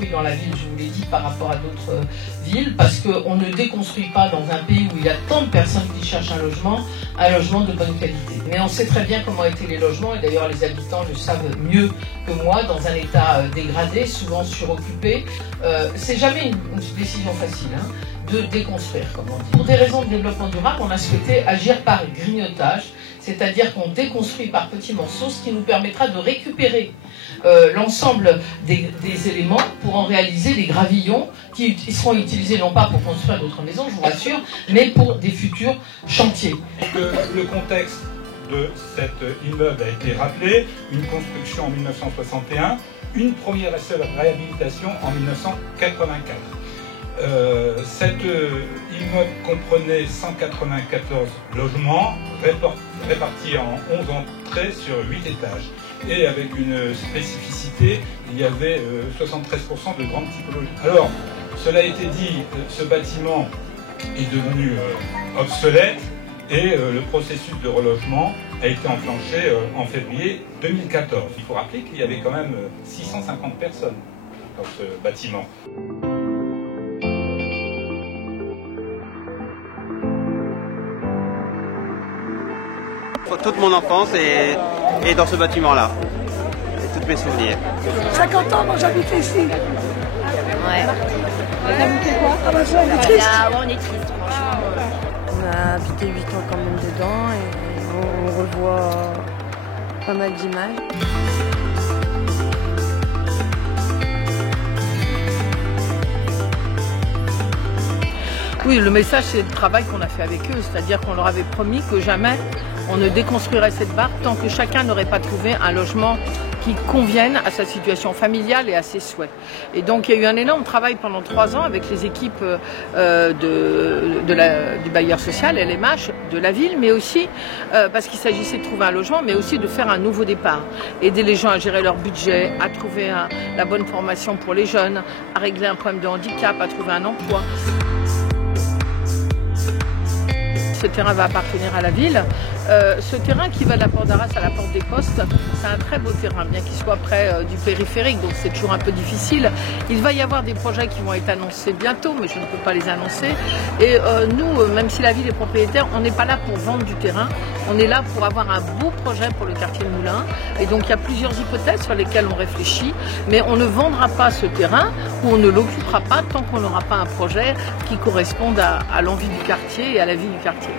déconstruit dans la ville, je vous l'ai dit, par rapport à d'autres villes, parce qu'on ne déconstruit pas dans un pays où il y a tant de personnes qui cherchent un logement de bonne qualité. Mais on sait très bien comment étaient les logements, et d'ailleurs les habitants le savent mieux que moi, dans un état dégradé, souvent suroccupé. C'est jamais une décision facile, hein, de déconstruire, comme on dit. Pour des raisons de développement durable, on a souhaité agir par grignotage, c'est-à-dire qu'on déconstruit par petits morceaux, ce qui nous permettra de récupérer l'ensemble des éléments pour en réaliser des gravillons qui seront utilisés non pas pour construire d'autres maisons, je vous rassure, mais pour des futurs chantiers. Le contexte de cet immeuble a été rappelé, une construction en 1961, une première et seule réhabilitation en 1984. Cet immeuble comprenait 194 logements répartis en 11 entrées sur 8 étages. Et avec une spécificité, il y avait 73% de grande typologie. Alors, cela a été dit, ce bâtiment est devenu obsolète et le processus de relogement a été enclenché en février 2014. Il faut rappeler qu'il y avait quand même 650 personnes dans ce bâtiment. Toute mon enfance est dans ce bâtiment-là. Et tous mes souvenirs. 50 ans, moi j'habite ici. Ouais. Vous habitez quoi? Ah bah ça, on est triste. On est triste, franchement. On a habité 8 ans quand même dedans et on revoit pas mal d'images. Oui, le message, c'est le travail qu'on a fait avec eux, c'est-à-dire qu'on leur avait promis que jamais on ne déconstruirait cette barre tant que chacun n'aurait pas trouvé un logement qui convienne à sa situation familiale et à ses souhaits. Et donc il y a eu un énorme travail pendant 3 ans avec les équipes du bailleur social, LMH, de la ville, mais aussi parce qu'il s'agissait de trouver un logement, mais aussi de faire un nouveau départ. Aider les gens à gérer leur budget, à trouver la bonne formation pour les jeunes, à régler un problème de handicap, à trouver un emploi. Ce terrain va appartenir à la ville. Ce terrain qui va de la porte d'Arras à la porte des Postes, c'est un très beau terrain, bien qu'il soit près du périphérique, donc c'est toujours un peu difficile. Il va y avoir des projets qui vont être annoncés bientôt, mais je ne peux pas les annoncer. Et nous, même si la ville est propriétaire, on n'est pas là pour vendre du terrain, on est là pour avoir un beau projet pour le quartier de Moulins. Et donc il y a plusieurs hypothèses sur lesquelles on réfléchit, mais on ne vendra pas ce terrain ou on ne l'occupera pas tant qu'on n'aura pas un projet qui corresponde à l'envie du quartier et à la vie du quartier.